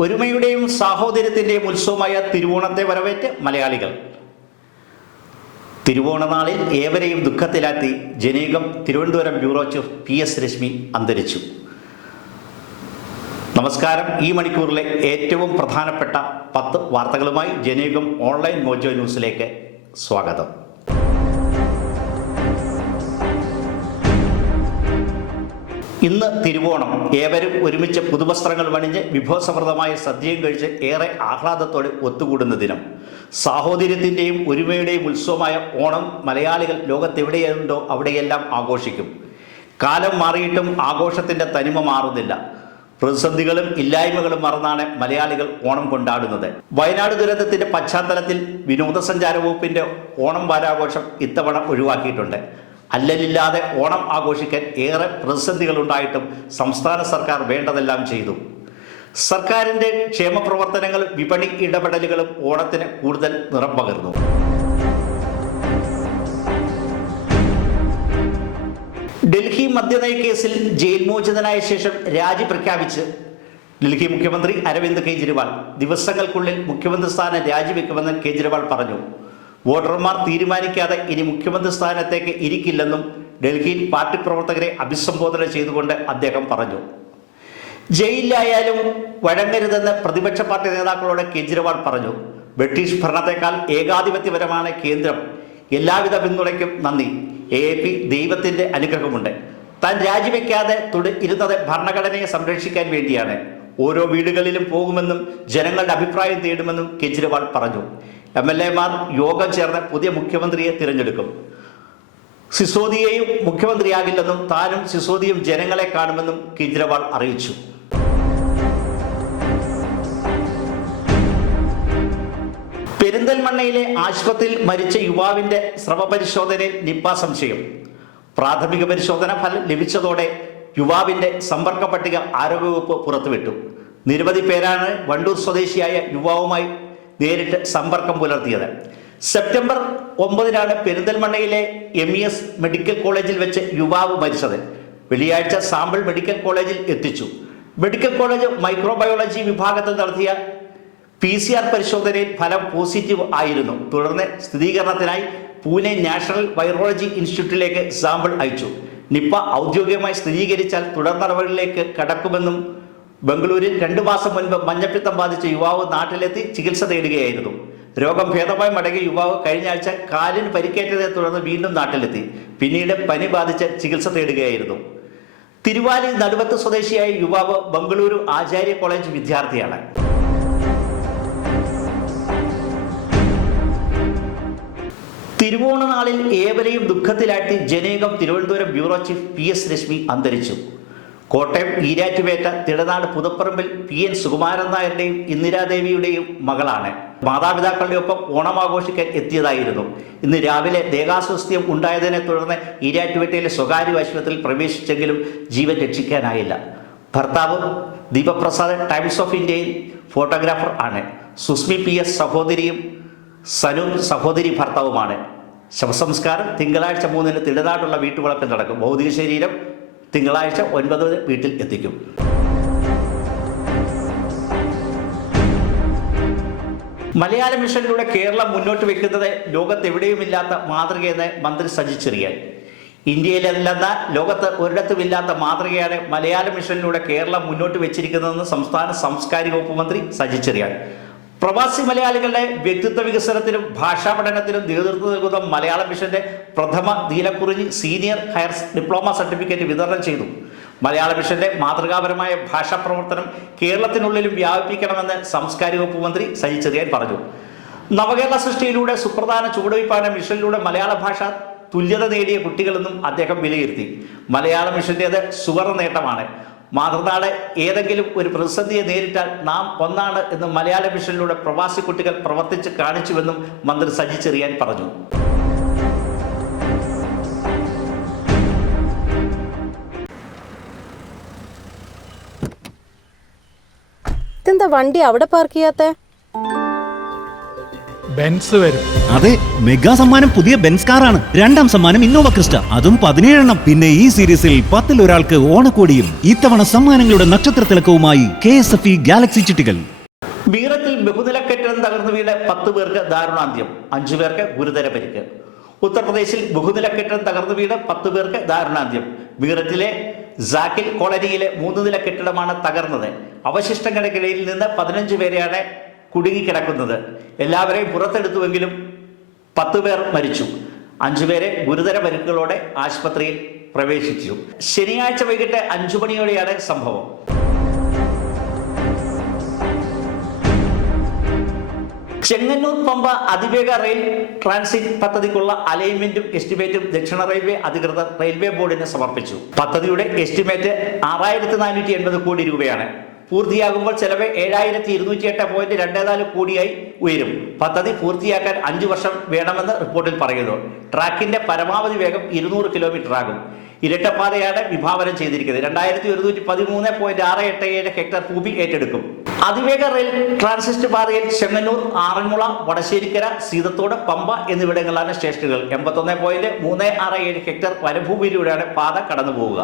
ഒരുമയുടെയും സാഹോദര്യത്തിന്റെയും ഉത്സവമായ തിരുവോണത്തെ വരവേറ്റ് മലയാളികൾ. തിരുവോണനാളിൽ ഏവരെയും ദുഃഖത്തിലാത്തി ജനീകം Thiruvananthapuram bureau chief P S Reshmi അന്തരിച്ചു. നമസ്കാരം. ഈ മണിക്കൂറിലെ ഏറ്റവും പ്രധാനപ്പെട്ട പത്ത് വാർത്തകളുമായി ജനീകം ഓൺലൈൻ മോജോ ന്യൂസിലേക്ക് സ്വാഗതം. ഇന്ന് തിരുവോണം. ഏവരും ഒരുമിച്ച് പുതുവസ്ത്രങ്ങൾ വണിഞ്ഞ് വിഭവസമൃദ്ധമായ സദ്യയും കഴിച്ച് ഏറെ ആഹ്ലാദത്തോടെ ഒത്തുകൂടുന്ന ദിനം. സാഹോദര്യത്തിന്റെയും ഒരുമയുടെയും ഉത്സവമായ ഓണം മലയാളികൾ ലോകത്തെവിടെയുണ്ടോ അവിടെയെല്ലാം ആഘോഷിക്കും. കാലം മാറിയിട്ടും ആഘോഷത്തിന്റെ തനിമ മാറുന്നില്ല. പ്രതിസന്ധികളും ഇല്ലായ്മകളും മറന്നാണ് മലയാളികൾ ഓണം കൊണ്ടാടുന്നത്. വയനാട് ദുരന്തത്തിന്റെ പശ്ചാത്തലത്തിൽ വിനോദസഞ്ചാര വകുപ്പിന്റെ ഓണം വാരാഘോഷം ഇത്തവണ ഒഴിവാക്കിയിട്ടുണ്ട്. അല്ലലില്ലാതെ ഓണം ആഘോഷിക്കാൻ ഏറെ പ്രതിസന്ധികൾ ഉണ്ടായിട്ടും സംസ്ഥാന സർക്കാർ വേണ്ടതെല്ലാം ചെയ്തു. സർക്കാരിന്റെ ക്ഷേമപ്രവർത്തനങ്ങൾ വിപണി ഇടപെടലുകളും ഓണത്തിന് കൂടുതൽ നിറം പകർന്നു. ഡൽഹി മദ്യനയ കേസിൽ ജയിൽ മോചിതനായ ശേഷം രാജി പ്രഖ്യാപിച്ച് ഡൽഹി മുഖ്യമന്ത്രി അരവിന്ദ് കെജ്രിവാൾ. ദിവസങ്ങൾക്കുള്ളിൽ മുഖ്യമന്ത്രി സ്ഥാനം രാജിവെക്കുമെന്ന് കെജ്രിവാൾ പറഞ്ഞു. വോട്ടർമാർ തീരുമാനിക്കാതെ ഇനി മുഖ്യമന്ത്രി സ്ഥാനത്തേക്ക് ഇരിക്കില്ലെന്നും ഡൽഹിയിൽ പാർട്ടി പ്രവർത്തകരെ അഭിസംബോധന ചെയ്തുകൊണ്ട് അദ്ദേഹം പറഞ്ഞു. ജയിലിലായാലും വഴങ്ങരുതെന്ന് പ്രതിപക്ഷ പാർട്ടി നേതാക്കളോട് കെജ്രിവാൾ പറഞ്ഞു. ബ്രിട്ടീഷ് ഭരണത്തെക്കാൾ ഏകാധിപത്യപരമാണ് കേന്ദ്രം. എല്ലാവിധ പിന്തുണയ്ക്കും നന്ദി. എ പി ദൈവത്തിന്റെ അനുഗ്രഹമുണ്ട്. താൻ രാജിവെക്കാതെ തുട ഇരുന്നത് ഭരണഘടനയെ സംരക്ഷിക്കാൻ വേണ്ടിയാണ്. ഓരോ വീടുകളിലും പോകുമെന്നും ജനങ്ങളുടെ അഭിപ്രായം തേടുമെന്നും കെജ്രിവാൾ പറഞ്ഞു. എം എൽ എമാർ യോഗം ചേർന്ന് പുതിയ മുഖ്യമന്ത്രിയെ തിരഞ്ഞെടുക്കും. സിസോദിയയും മുഖ്യമന്ത്രിയാകില്ലെന്നും താനും സിസോദിയും ജനങ്ങളെ കാണുമെന്നും കെജ്രിവാൾ അറിയിച്ചു. പെരിന്തൽമണ്ണയിലെ ആശുപത്രിയിൽ മരിച്ച യുവാവിന്റെ സ്രവ പരിശോധനയിൽ നിപ്പ സംശയം. പ്രാഥമിക പരിശോധന ഫലം ലഭിച്ചതോടെ യുവാവിന്റെ സമ്പർക്ക പട്ടിക ആരോഗ്യവകുപ്പ് പുറത്തുവിട്ടു. നിരവധി പേരാണ് വണ്ടൂർ സ്വദേശിയായ യുവാവുമായി നേരിട്ട് സമ്പർക്കം പുലർത്തിയത്. സെപ്റ്റംബർ ഒമ്പതിനാണ് പെരിന്തൽമണ്ണയിലെ എം ഇ എസ് മെഡിക്കൽ കോളേജിൽ വെച്ച് യുവാവ് മരിച്ചത്. വെള്ളിയാഴ്ച സാമ്പിൾ മെഡിക്കൽ കോളേജിൽ എത്തിച്ചു. മെഡിക്കൽ കോളേജ് മൈക്രോബയോളജി വിഭാഗത്തിൽ നടത്തിയ പി സി ആർ പരിശോധനയിൽ ഫലം പോസിറ്റീവ് ആയിരുന്നു. തുടർന്ന് സ്ഥിരീകരണത്തിനായി പൂനെ നാഷണൽ വൈറോളജി ഇൻസ്റ്റിറ്റ്യൂട്ടിലേക്ക് സാമ്പിൾ അയച്ചു. നിപ്പ ഔദ്യോഗികമായി സ്ഥിരീകരിച്ചാൽ തുടർ നടപടികളിലേക്ക് കടക്കുമെന്നും ബംഗളൂരിൽ രണ്ടു മാസം മുൻപ് മഞ്ഞപ്പിത്തം ബാധിച്ച യുവാവ് നാട്ടിലെത്തി ചികിത്സ തേടുകയായിരുന്നു. രോഗം ഭേദമായി മടങ്ങിയ യുവാവ് കഴിഞ്ഞ ആഴ്ച കാലിന് പരിക്കേറ്റതിനെ തുടർന്ന് വീണ്ടും നാട്ടിലെത്തി. പിന്നീട് പനി ബാധിച്ച് ചികിത്സ തേടുകയായിരുന്നു. തിരുവാലി നടുവത്ത് സ്വദേശിയായ യുവാവ് ബംഗളൂരു ആചാര്യ കോളേജ് വിദ്യാർത്ഥിയാണ്. തിരുവോണനാളിൽ ഏവരെയും ദുഃഖത്തിലാഴ്ത്തി ജനേകം Thiruvananthapuram bureau chief P S Reshmi അന്തരിച്ചു. കോട്ടയം ഈരാറ്റുപേറ്റ തിടനാട് പുതപ്പറമ്പിൽ പി എൻ സുകുമാരൻ നായരുടെയും ഇന്ദിരാദേവിയുടെയും മകളാണ്. മാതാപിതാക്കളുടെ ഒപ്പം ഓണം ആഘോഷിക്കാൻ എത്തിയതായിരുന്നു. ഇന്ന് രാവിലെ ദേഹാസ്വസ്ഥ്യം ഉണ്ടായതിനെ തുടർന്ന് ഈരാറ്റുപേട്ടയിലെ സ്വകാര്യ ആശുപത്രിയിൽ പ്രവേശിച്ചെങ്കിലും ജീവൻ രക്ഷിക്കാനായില്ല. ഭർത്താവ് ദീപപ്രസാദ് ടൈംസ് ഓഫ് ഇന്ത്യയിൽ ഫോട്ടോഗ്രാഫർ ആണ്. സുസ്മി പി എസ് സഹോദരിയും സനു സഹോദരി ഭർത്താവുമാണ്. ശവസംസ്കാരം തിങ്കളാഴ്ച മൂന്നിന് തിടനാടുള്ള വീട്ടുവളപ്പിൽ നടക്കും. ഭൗതിക ശരീരം തിങ്കളാഴ്ച ഒൻപത് വീട്ടിൽ എത്തിക്കും. മലയാള മിഷനിലൂടെ കേരളം മുന്നോട്ട് വെക്കുന്നത് ലോകത്തെവിടെയുമില്ലാത്ത മാതൃകയെന്ന് മന്ത്രി സജി ചെറിയാൻ. ഇന്ത്യയിലല്ലെന്ന ലോകത്ത് ഒരിടത്തുമില്ലാത്ത മാതൃകയാണ് മലയാള മിഷനിലൂടെ കേരളം മുന്നോട്ട് വെച്ചിരിക്കുന്നതെന്ന് സംസ്ഥാന സാംസ്കാരിക വകുപ്പ് മന്ത്രി സജി ചെറിയാൻ. പ്രവാസി മലയാളികളുടെ വ്യക്തിത്വ വികസനത്തിനും ഭാഷാ പഠനത്തിനും നേതൃത്വം നൽകുന്ന മലയാള മിഷന്റെ പ്രഥമ Neelakurinji senior higher diploma certificate വിതരണം ചെയ്തു. മലയാള മിഷന്റെ മാതൃകാപരമായ ഭാഷാ പ്രവർത്തനം കേരളത്തിനുള്ളിലും വ്യാപിപ്പിക്കണമെന്ന് സാംസ്കാരിക വകുപ്പ് മന്ത്രി സജി ചെറിയാൻ പറഞ്ഞു. നവകേരള സൃഷ്ടിയിലൂടെ സുപ്രധാന ചുവടുവയ്പ്പാണ് മിഷനിലൂടെ മലയാള ഭാഷ തുല്യത നേടിയ കുട്ടികളെന്നും അദ്ദേഹം വിലയിരുത്തി. മലയാള മിഷന്റേത് സുവർണ നേട്ടമാണ്. മാതൃനാട് ഏതെങ്കിലും ഒരു പ്രതിസന്ധിയെ നേരിട്ടാൽ നാം ഒന്നാണ് എന്ന് മലയാള മിഷനിലൂടെ പ്രവാസി കുട്ടികൾ പ്രവർത്തിച്ച് കാണിച്ചുവെന്നും മന്ത്രി സജി ചെറിയാൻ പറഞ്ഞു. ഇതെന്താ വണ്ടി അവിടെ പാർക്ക് ചെയ്യാത്ത? ബെൻസ് വരും. അതെ മെഗാ സമ്മാനം പുതിയ ബെൻസ് കാറാണ്. രണ്ടാം സമ്മാനം ഇന്നോവ ക്രിസ്റ്റ. അതും പതിനേഴെണ്ണം. പിന്നെ ഈ സീരീസിൽ പത്തിൽ ഒരാൾക്ക് ഓണക്കോടിയും ഇത്തവണ സമ്മാനങ്ങളുടെ നക്ഷത്ര തിളക്കവുമായി K S F E galaxy ചിട്ടികൾ വീറത്തിൽ ബഹുനില കെട്ടിടം തകർന്നു വീണ് പത്ത് പേർക്ക് ദാരുണാന്ത്യം. അഞ്ചു പേർക്ക് ഗുരുതര പരിക്ക്. ഉത്തർപ്രദേശിൽ ബഹുനില കെട്ടിടം തകർന്നു വീണ് പത്ത് പേർക്ക് ദാരുണാന്ത്യം. വീരത്തിലെ ജാക്കിൽ കോളനിയിലെ മൂന്ന് നില കെട്ടിടമാണ് തകർന്നത്. അവശിഷ്ടങ്ങൾക്കിടയിൽ നിന്ന് പതിനഞ്ച് പേരെയാണ് കുടുങ്ങിക്കിടക്കുന്നത് എല്ലാവരെയും പുറത്തെടുത്തുവെങ്കിലും പത്ത് പേർ മരിച്ചു. അഞ്ചുപേരെ ഗുരുതര പരിക്കുകളോടെ ആശുപത്രിയിൽ പ്രവേശിച്ചു. ശനിയാഴ്ച വൈകിട്ട് അഞ്ചു മണിയോടെയാണ് സംഭവം. ചെങ്ങന്നൂർ പമ്പ അതിവേഗ റെയിൽ ട്രാൻസിറ്റ് പദ്ധതിക്കുള്ള അലൈൻമെന്റും എസ്റ്റിമേറ്റും ദക്ഷിണ റെയിൽവേ അധികൃതർ റെയിൽവേ ബോർഡിന് സമർപ്പിച്ചു. പദ്ധതിയുടെ എസ്റ്റിമേറ്റ് ആറായിരത്തി കോടി രൂപയാണ്. പൂർത്തിയാകുമ്പോൾ ചെലവ് ഏഴായിരത്തി ഇരുന്നൂറ്റി എട്ട് പോയിന്റ് രണ്ടേ നാല് കോടിയായി ഉയരും. പദ്ധതി പൂർത്തിയാക്കാൻ അഞ്ചു വർഷം വേണമെന്ന് റിപ്പോർട്ടിൽ പറയുന്നു. ട്രാക്കിന്റെ പരമാവധി വേഗം ഇരുന്നൂറ് കിലോമീറ്റർ ആകും. ഇരട്ടപ്പാതയാണ് വിഭാവനം ചെയ്തിരിക്കുന്നത്. രണ്ടായിരത്തി ഒരുന്നൂറ്റി പതിമൂന്ന് പോയിന്റ് ആറ് എട്ട് ഏഴ് ഹെക്ടർ ഭൂമി ഏറ്റെടുക്കും. അതിവേഗ റെയിൽ ട്രാൻസിസ്റ്റ് പാതയിൽ ചെങ്ങന്നൂർ ആറന്മുള വടശ്ശേരിക്കര സീതത്തോട് പമ്പ എന്നിവിടങ്ങളിലാണ് സ്റ്റേഷനുകൾ. എൺപത്തൊന്ന് പോയിന്റ് മൂന്ന് ആറ് ഏഴ് ഹെക്ടർ വനഭൂമിയിലൂടെയാണ് പാത കടന്നു പോവുക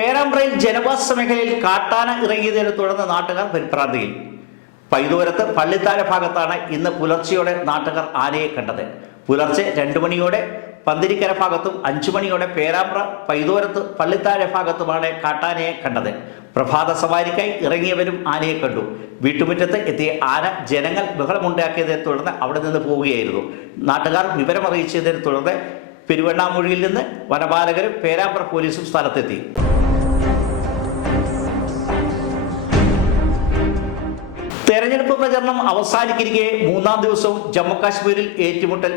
പേരാമ്പ്രയിൽ ജനവാസ മേഖലയിൽ കാട്ടാന ഇറങ്ങിയതിനെ തുടർന്ന് നാട്ടുകാർ പരിഭ്രാന്തിയിൽ പൈതൂരത്ത് പള്ളിത്താര ഭാഗത്താണ് ഇന്ന് പുലർച്ചെയോടെ നാട്ടുകാർ ആനയെ കണ്ടത്. പുലർച്ചെ രണ്ടു മണിയോടെ പന്തിരിക്കര ഭാഗത്തും അഞ്ചു മണിയോടെ പേരാമ്പ്ര പൈതോരത്ത് പള്ളിത്താര ഭാഗത്തുമാണ് കാട്ടാനയെ കണ്ടത്. പ്രഭാത സവാരിക്കായി ഇറങ്ങിയവരും ആനയെ കണ്ടു. വീട്ടുമുറ്റത്ത് എത്തിയ ആന ജനങ്ങൾ ബഹളമുണ്ടാക്കിയതിനെ തുടർന്ന് അവിടെ നിന്ന് പോവുകയായിരുന്നു. നാട്ടുകാർ വിവരമറിയിച്ചതിനെ തുടർന്ന് പെരുവണ്ണാമൊഴിയിൽ നിന്ന് വനപാലകരും പേരാമ്പ്ര പോലീസും സ്ഥലത്തെത്തി. തെരഞ്ഞെടുപ്പ് പ്രചരണം അവസാനിക്കിരിക്കെ മൂന്നാം ദിവസവും ജമ്മു കാശ്മീരിൽ ഏറ്റുമുട്ടൽ.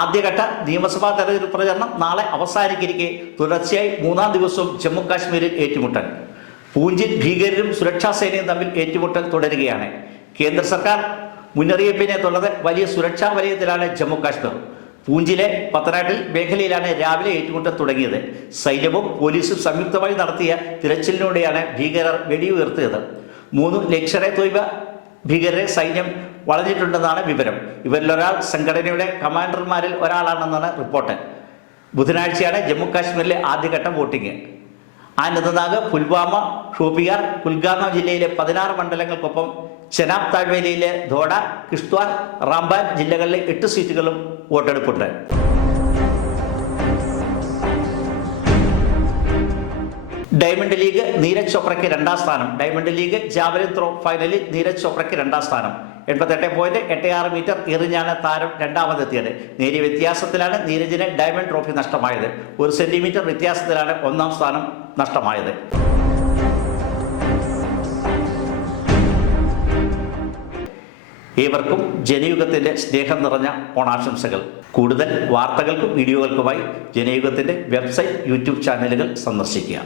ആദ്യഘട്ട നിയമസഭാ തെരഞ്ഞെടുപ്പ് പ്രചരണം നാളെ അവസാനിക്കിരിക്കെ. തുടർച്ചയായി മൂന്നാം ദിവസവും ജമ്മു കാശ്മീരിൽ ഏറ്റുമുട്ടൽ. പൂഞ്ചിൽ ഭീകരരും സുരക്ഷാ സേനയും തമ്മിൽ ഏറ്റുമുട്ടൽ തുടരുകയാണ്. കേന്ദ്ര സർക്കാർ മുന്നറിയിപ്പിനെ തുടർന്ന് വലിയ സുരക്ഷാ വലയത്തിലാണ് ജമ്മു കാശ്മീർ പൂഞ്ചിലെ പത്തനാട്ടിൽ മേഖലയിലാണ് രാവിലെ ഏറ്റുമുട്ടൽ തുടങ്ങിയത്. സൈന്യവും പോലീസും സംയുക്തമായി നടത്തിയ തിരച്ചിലിനോടെയാണ് ഭീകരർ വെടിയുയർത്തിയത്. മൂന്ന് ലക്ഷറെ തൊയ്വ ഭീകരരെ സൈന്യം വളഞ്ഞിട്ടുണ്ടെന്നാണ് വിവരം. ഇവരിലൊരാൾ സംഘടനയുടെ കമാൻഡർമാരിൽ ഒരാളാണെന്നാണ് റിപ്പോർട്ട്. ബുധനാഴ്ചയാണ് ജമ്മു കാശ്മീരിലെ ആദ്യഘട്ട വോട്ടിംഗ്. ആനന്ദനാഗ് പുൽവാമ ഷോപ്പിയാർ കുൽഗാമ ജില്ലയിലെ പതിനാറ് മണ്ഡലങ്ങൾക്കൊപ്പം ചെനാബ് താഴ്വരയിലെ ധോഡ കിഷ്ത്വാർ റാംബാൻ ജില്ലകളിലെ എട്ട് സീറ്റുകളും വോട്ടെടുപ്പുണ്ട്. ഡയമണ്ട് ലീഗ് നീരജ് ചോപ്രയ്ക്ക് രണ്ടാം സ്ഥാനം. ഡയമണ്ട് ലീഗ് ജാവലിൻ ത്രോ ഫൈനലിൽ നീരജ് ചോപ്രയ്ക്ക് രണ്ടാം സ്ഥാനം. എൺപത്തെട്ട് പോയിന്റ് എട്ട് ആറ് മീറ്റർ എറിഞ്ഞാണ് താരം രണ്ടാമതെത്തിയത്. നേരിയ വ്യത്യാസത്തിലാണ് നീരജിന് ഡയമണ്ട് ട്രോഫി നഷ്ടമായത്. ഒരു സെന്റിമീറ്റർ വ്യത്യാസത്തിലാണ് ഒന്നാം സ്ഥാനം നഷ്ടമായത്. ഏവർക്കും ജനയുഗത്തിന്റെ സ്നേഹം നിറഞ്ഞ ഓണാശംസകൾ. കൂടുതൽ വാർത്തകൾക്കും വീഡിയോകൾക്കുമായി ജനയുഗത്തിന്റെ വെബ്സൈറ്റ് യൂട്യൂബ് ചാനലുകൾ സന്ദർശിക്കുക.